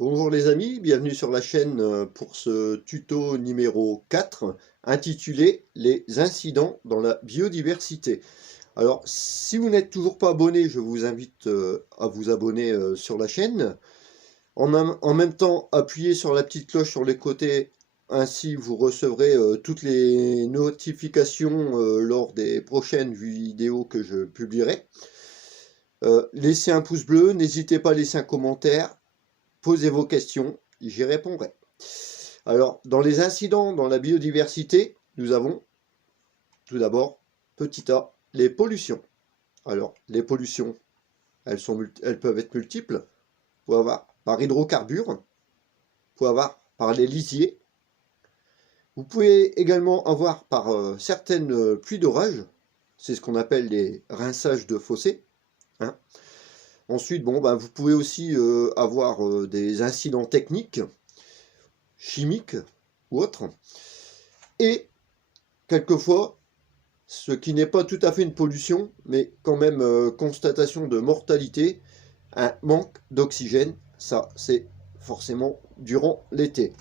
Bonjour les amis, bienvenue sur la chaîne pour ce tuto numéro 4 intitulé Les incidents dans la biodiversité. Alors si vous n'êtes toujours pas abonné, je vous invite à vous abonner sur la chaîne. En même temps, appuyez sur la petite cloche sur les côtés, ainsi vous recevrez toutes les notifications lors des prochaines vidéos que je publierai. Laissez un pouce bleu, n'hésitez pas à laisser un commentaire. Posez vos questions, j'y répondrai. Alors, dans les incidents dans la biodiversité, nous avons tout d'abord, petit a, les pollutions. Alors, les pollutions, elles peuvent être multiples. Vous pouvez avoir par hydrocarbures, vous pouvez avoir par les lisiers. Vous pouvez également avoir par certaines pluies d'orage. C'est ce qu'on appelle les rinçages de fossés. Hein. Ensuite, vous pouvez aussi avoir des incidents techniques, chimiques ou autres. Et quelquefois, ce qui n'est pas tout à fait une pollution, mais quand même constatation de mortalité, un manque d'oxygène. Ça, c'est forcément durant l'été.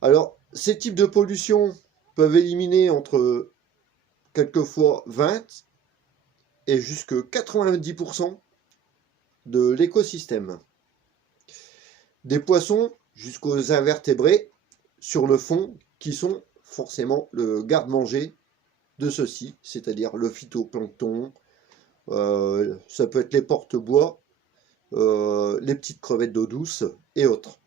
Alors, ces types de pollution peuvent éliminer entre quelquefois 20 et jusqu'à 90% de l'écosystème. Des poissons jusqu'aux invertébrés sur le fond qui sont forcément le garde-manger de ceux-ci, c'est-à-dire le phytoplancton, ça peut être les porte-bois, les petites crevettes d'eau douce et autres.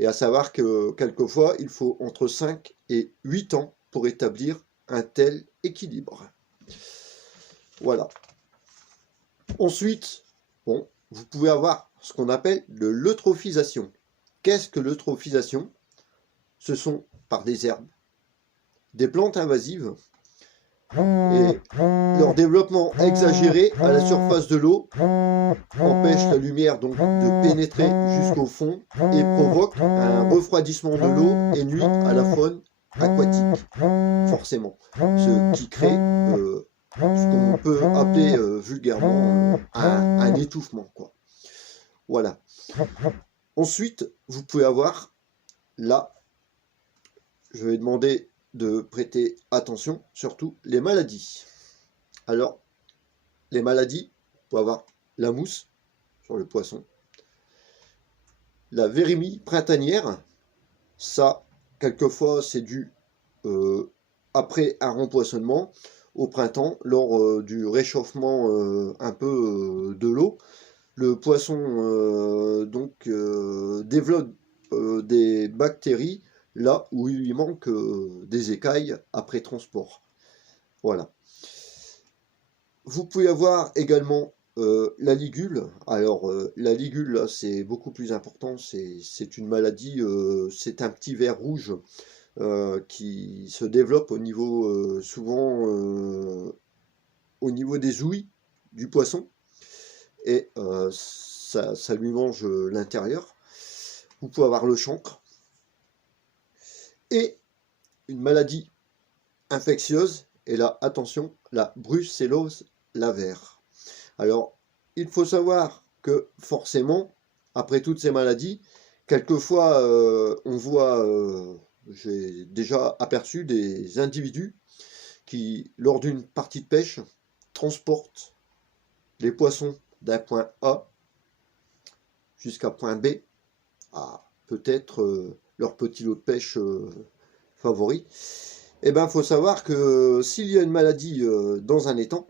Et à savoir que quelquefois, il faut entre 5 et 8 ans pour établir un tel équilibre. Voilà. Ensuite, vous pouvez avoir ce qu'on appelle de l'eutrophisation. Qu'est-ce que l'eutrophisation? Ce sont par des herbes, des plantes invasives, et leur développement exagéré à la surface de l'eau empêche la lumière donc de pénétrer jusqu'au fond et provoque un refroidissement de l'eau et nuit à la faune aquatique, forcément, ce qui crée ce qu'on peut appeler vulgairement un étouffement, quoi. Voilà. Ensuite, vous pouvez avoir là, je vais demander de prêter attention, surtout les maladies. Alors, les maladies, vous pouvez avoir la mousse sur le poisson, la vérimie printanière, ça, quelquefois, c'est dû après un rempoisonnement au printemps, lors du réchauffement un peu de l'eau. Le poisson développe des bactéries là où il lui manque des écailles après transport. Voilà. Vous pouvez avoir également la ligule. Alors, la ligule, là, c'est beaucoup plus important. C'est une maladie, c'est un petit ver rouge qui se développe au niveau, souvent, au niveau des ouïes du poisson. Et ça lui mange l'intérieur. Vous pouvez avoir le chancre. Et une maladie infectieuse, et là, attention, la brucellose lavaire. Alors, il faut savoir que forcément, après toutes ces maladies, quelquefois, on voit, j'ai déjà aperçu des individus qui, lors d'une partie de pêche, transportent les poissons d'un point A jusqu'à point B, à peut-être leur petit lot de pêche favori. Eh bien, il faut savoir que s'il y a une maladie dans un étang,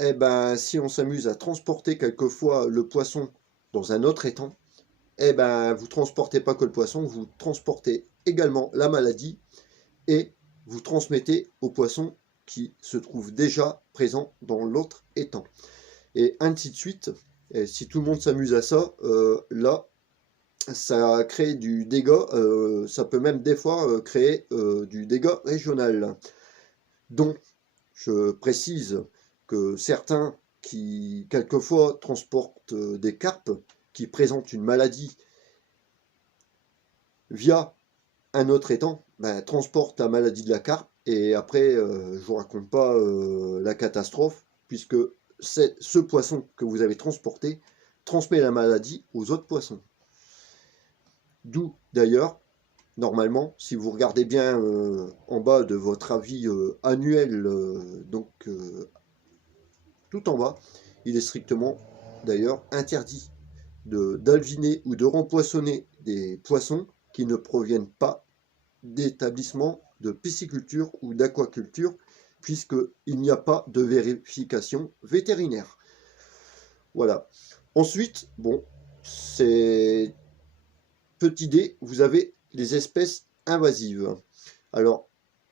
eh ben, si on s'amuse à transporter quelquefois le poisson dans un autre étang, eh ben, vous transportez pas que le poisson, vous transportez également la maladie et vous transmettez au poisson qui se trouve déjà présent dans l'autre étang. Et ainsi de suite. Et si tout le monde s'amuse à ça, là, ça crée du dégât, ça peut même des fois créer du dégât régional. Donc, je précise que certains qui, quelquefois, transportent des carpes qui présentent une maladie via un autre étang, transportent la maladie de la carpe, et après, je vous raconte pas la catastrophe, puisque c'est ce poisson que vous avez transporté transmet la maladie aux autres poissons. D'où d'ailleurs, normalement, si vous regardez bien en bas de votre avis annuel, tout en bas, il est strictement d'ailleurs interdit d'alviner ou de rempoissonner des poissons qui ne proviennent pas d'établissements de pisciculture ou d'aquaculture, puisqu'il n'y a pas de vérification vétérinaire. Voilà. Ensuite, bon, c'est petit d, vous avez les espèces invasives. Alors,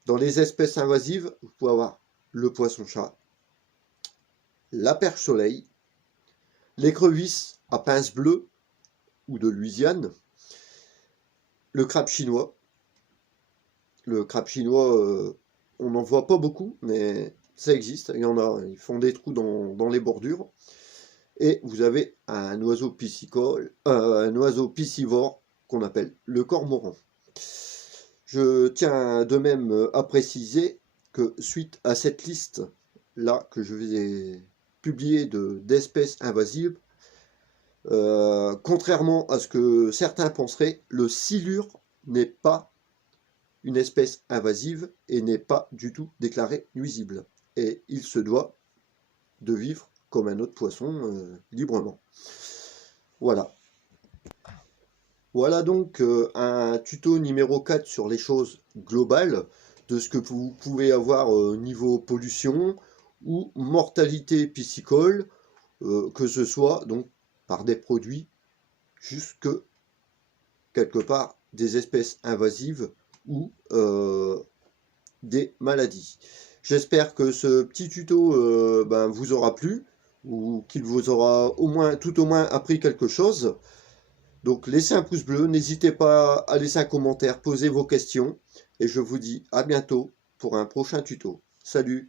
dans les espèces invasives, vous pouvez avoir le poisson-chat, la perche soleil, l'écrevisse à pince bleue ou de Louisiane, le crabe chinois. Le crabe chinois, on n'en voit pas beaucoup, mais ça existe. Il y en a, ils font des trous dans les bordures. Et vous avez un oiseau piscicole, un oiseau piscivore qu'on appelle le cormoran. Je tiens de même à préciser que suite à cette liste là que je vais publier d'espèces invasives, contrairement à ce que certains penseraient, le silure n'est pas une espèce invasive et n'est pas du tout déclaré nuisible. Et il se doit de vivre comme un autre poisson librement. Voilà. Voilà donc un tuto numéro 4 sur les choses globales de ce que vous pouvez avoir niveau pollution ou mortalité piscicole, que ce soit donc par des produits jusque quelque part des espèces invasives ou des maladies. J'espère que ce petit tuto vous aura plu ou qu'il vous aura tout au moins appris quelque chose. Donc laissez un pouce bleu, n'hésitez pas à laisser un commentaire, posez vos questions et je vous dis à bientôt pour un prochain tuto. Salut!